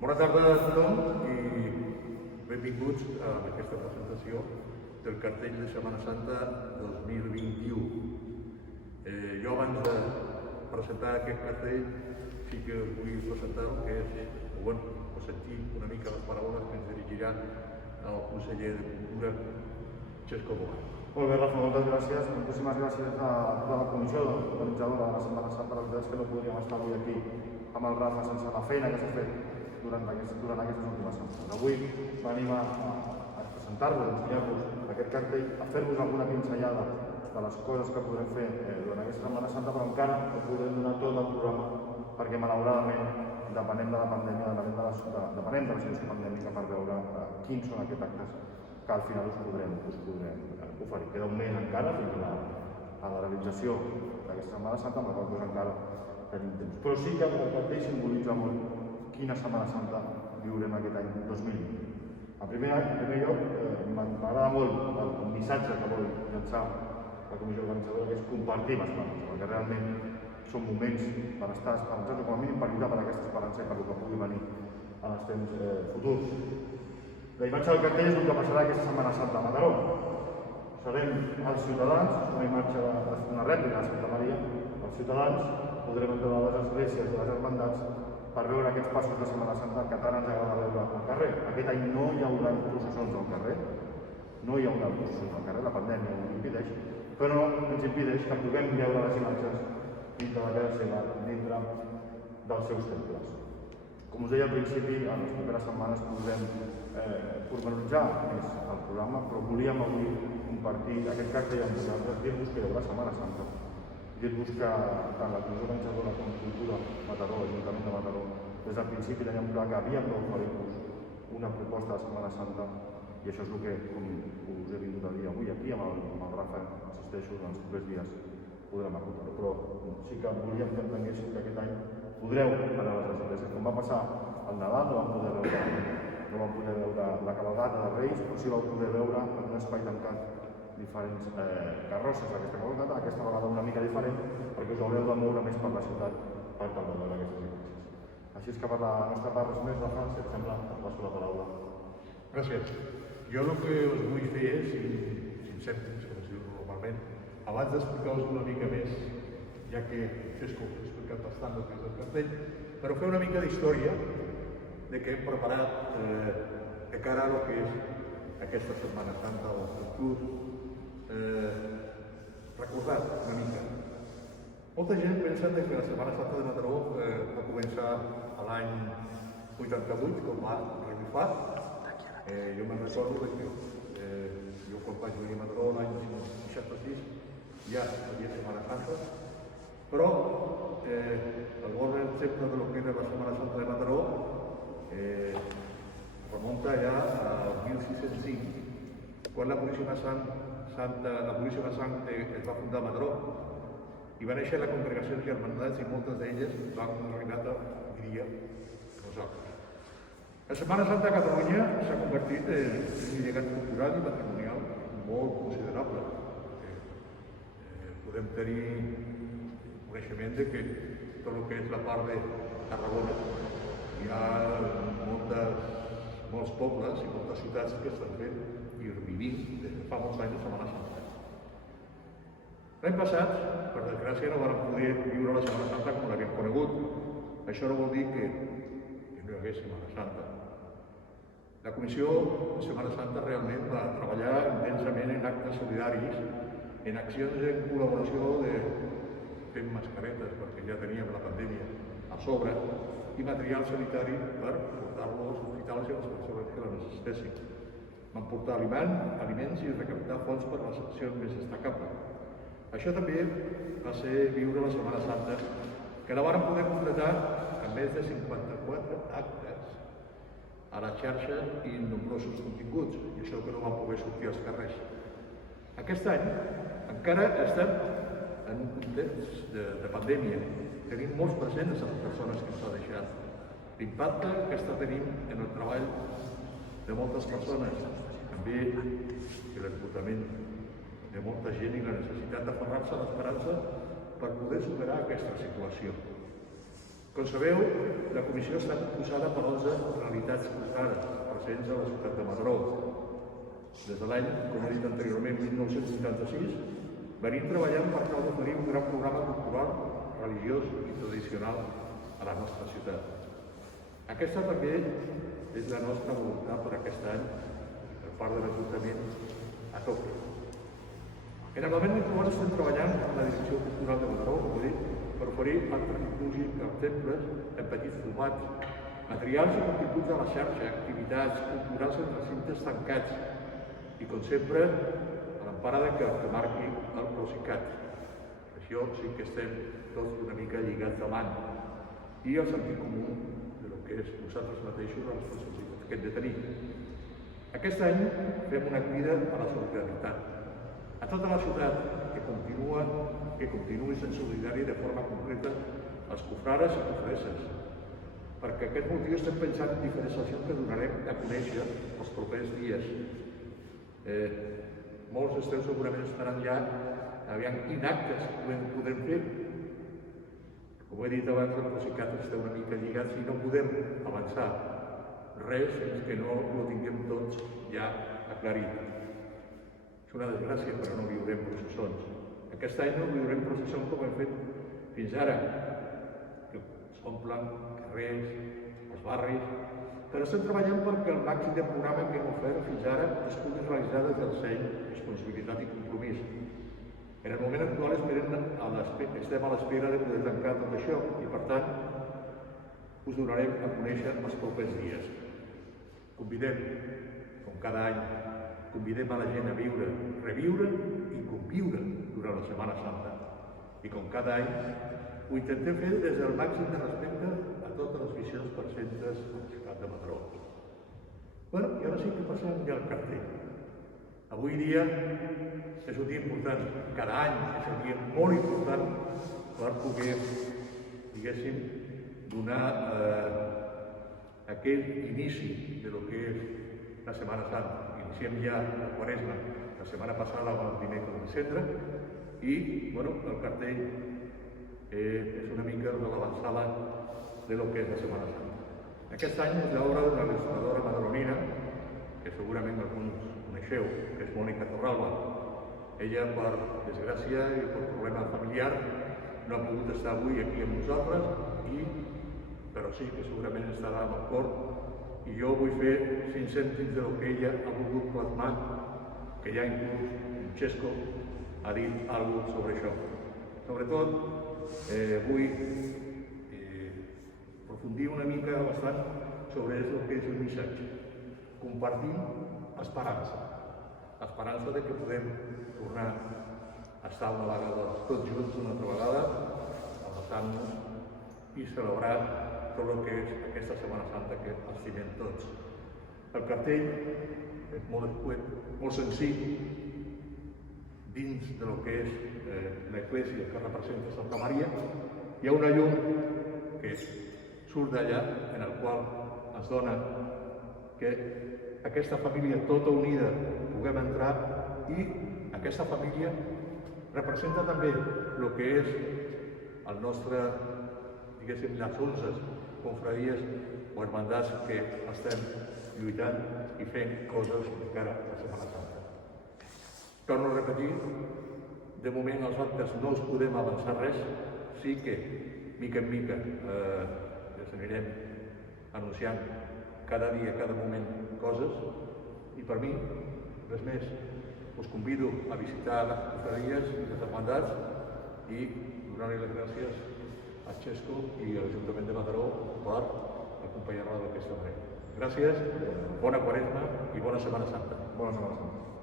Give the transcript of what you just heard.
Bona tarda a tothom i benvinguts a aquesta presentació del cartell de Setmana Santa 2021. Jo abans de presentar aquest cartell sí que us vull presentar el que és, o sentir una mica les paraules que ens dirigirà el conseller de Cultura, Xesco Bogar. Molt bé, Rafa, moltes gràcies. Moltíssimes gràcies a tota la comissió organitzadora de la Setmana Santa. La veritat és que no podríem estar avui aquí amb el Rafa sense la feina que s'ha fet durant aquestes últimes setmanes. Avui venim a presentar-vos, a ensenyar-vos aquest cartell, a fer-vos alguna pinzellada de les coses que podrem fer durant aquesta Setmana Santa, però encara no podrem donar tot el programa perquè, malauradament, depenem de la pandèmia, depenem de la situació pandèmica per veure quins són aquests actes que al final us podrem oferir. Queda un mes encara fins a la realització d'aquesta Setmana Santa, amb la qual cosa encara tenim temps. Però sí que el cartell simbolitza molt quina Setmana Santa viurem aquest any 2020. En primer lloc, m'agrada molt el missatge que vol llançar la comissió organitzadora, que és compartir l'esperança, perquè realment són moments per estar esperançats, o com a mínim per lluitar per aquesta esperança i per el que pugui venir en els temps futurs. La imatge del cartell és el que passarà aquesta Setmana Santa a Mataró. Serem els ciutadans, una rèplica de Santa Maria, els ciutadans podrem entrar a les esglésies i a les hermandats per veure aquests passos de Setmana Santa que tant ens agrada veure al carrer. Aquest any no hi haurà processons al carrer, la pandèmia ho impedeix, però no ens impedeix que puguem veure les imatges dintre de casa seva, dintre dels seus temples. Com us deia al principi, en les properes setmanes podrem pormenoritzar més el programa, però volíem avui compartir aquest cartell amb vosaltres, dir-vos que hi haurà Setmana Santa, dir-vos que tant la comissió organitzadora com Cultura Mataró, l'Ajuntament de Mataró, des del principi teníem clar que havíem d'oferir-vos una proposta de Setmana Santa, i això és el que, com us he vingut a dir avui aquí, amb el Rafa, insisteixo, en els propers dies podrem acotar-ho. Però sí que volíem que entenguéssiu que aquest any podreu anar a les esglésies. Com va passar al Nadal, no vam poder veure la cavalgata de Reis, però sí vau poder veure en un espai tancat diferents carrosses d'aquesta cavalgata, aquesta vegada una mica diferent, perquè us haureu de moure més per la ciutat per tal de veure aquestes imatges. Així és que per la nostra part res més, Rafa, si et sembla, et passo la paraula. Gràcies. Jo el que us vull fer és, si em sento, com es diu normalment, abans d'explicar-vos una mica més, ja que Xesco us ha explicat bastant el que és el cartell, però fer una mica d'història de què hem preparat de cara a el que és aquesta Setmana Santa o el futur. Recordar una mica. Molta gent pensa que la Setmana Santa de Mataró va començar l'any 88, com va revifar. Jo me'n recordo que jo quan vaig venir a Mataró l'any 66 ja hi havia Setmana Santa, però el bon exemple de lo que era la Setmana Santa de Mataró remunta ja al 1605, quan la Puríssima Sang es va fundar a Mataró i va néixer la congregació de germandats i moltes d'elles van arribar a, diria, nosaltres. La Setmana Santa a Catalunya s'ha convertit en un llegat cultural i patrimonial molt considerable. Podem tenir coneixement de que tot el que és la part de Tarragona hi ha molts pobles i moltes ciutats que estan fent i vivint des de fa molts anys de Setmana Santa. L'any passat, per desgràcia, no vam poder viure la Setmana Santa com l'havíem conegut. Això no vol dir que no hi hagués Setmana Santa. La Comissió de Setmana Santa realment va treballar intensament en actes solidaris, en accions en col·laboració de fent mascaretes, perquè ja teníem la pandèmia a sobre, i material sanitari per portar-lo als hospitals i a les persones que la necessitessin. Van portar aliments i recaptar fons per a les accions més destacables. Això també va ser viure la Setmana Santa, que la vàrem poder completar amb més de 54 actes a la xarxa i nombrosos continguts, i això que no van poder sortir als carrers. Aquest any encara estem en un context de pandèmia. Tenim molts presents a les persones que ens ha deixat. L'impacte que està tenint en el treball de moltes persones, també l'esgotament de molta gent i la necessitat d'aferrar-se a l'esperança per poder superar aquesta situació. Com sabeu, la comissió està composada per 11 realitats frustrades presents a la ciutat de Mataró. Des de l'any, com he dit anteriorment, 1986, venim treballant per tal d'oferir un gran programa cultural, religiós i tradicional a la nostra ciutat. Aquesta també és la nostra voluntat per aquest any per part de l'Ajuntament a tope. En el moment actual estem treballant amb la Direcció Cultural de Mataró, com he dit, per oferir actes litúrgics amb temples en petits formats, materials i continguts de la xarxa, activitats culturals en recintes tancats i, com sempre, a l'empara que marqui el Procicat. Això sí que estem tots una mica lligats de mà i el sentit comú del que és nosaltres mateixos la responsabilitat que hem de tenir. Aquest any fem una crida a la solidaritat. A tota la ciutat que continuï sent solidari de forma concreta als cofrares i cofresses. Perquè aquest motiu estem pensant en diferents accions que donarem a conèixer els propers dies. Molts d'esteu segurament estaran ja aviam quin actes podem fer. Com he dit abans, el Procicat està una mica lligats i no podem avançar res fins que no ho tinguem tots ja aclarit. És una desgràcia, però no viurem processons. Aquest any no viurem processons com hem fet fins ara, que s'omplen carrers, els barris, però estem treballant perquè el màxim de programa que hem ofert fins ara es pugui realitzar des del seny, responsabilitat i compromís. En el moment actual estem a l'espera de poder tancar tot això i, per tant, us donarem a conèixer els propers dies. Convidem, com cada any, convidem a la gent a viure, reviure i conviure durant la Setmana Santa. I com cada any, ho intentem fer des del màxim de respecte a totes les visions presentes a la ciutat de Mataró. Bueno, i ara sí que passem ja al cartell. Avui dia és un dia important, cada any és un dia molt important per poder, diguéssim, donar aquell inici de lo que és la Setmana Santa. Iniciem ja la Quaresma la setmana passada el dimecres de cendre i, bueno, el cartell és una mica de l'avançada de lo que és la Setmana Santa. Aquest any és l'obra d'una il·lustradora madalonina, que segurament alguns coneixeu, que és Mònica Torralba. Ella, per desgràcia i per problema familiar, no ha pogut estar avui aquí amb nosaltres, però sí que segurament estarà amb el cor, i jo vull fer 5 cèntims de lo que ella ha volgut plasmar, que ja inclús Xesco ha dit alguna cosa sobre això. Sobretot, vull aprofundir una mica bastant sobre el que és el missatge. Compartir esperança. Esperança de que podem tornar a estar una vegada tots junts una altra vegada, abraçant-nos i celebrar tot el que és aquesta Setmana Santa que estimem tots. El cartell és molt senzill dins del que és l'església que representa Santa Maria. Hi ha una llum que surt d'allà en el qual ens dona que aquesta família tota unida puguem entrar i aquesta família representa també el que és el nostre, diguéssim, les 11 confraries o hermandats que estem lluitant i fent coses de cara a la Setmana Santa. Torno a repetir, de moment els actes no els podem avançar res, sí que, mica en mica, els anirem anunciant cada dia, cada moment, coses, i per mi, res més, us convido a visitar les confraries i les hermandats i donar-li les gràcies a Xesco i a l'Ajuntament de Mataró per acompanyar-la d'aquesta manera. Gràcies, bona Quaresma i bona Setmana Santa. Bona Setmana Santa.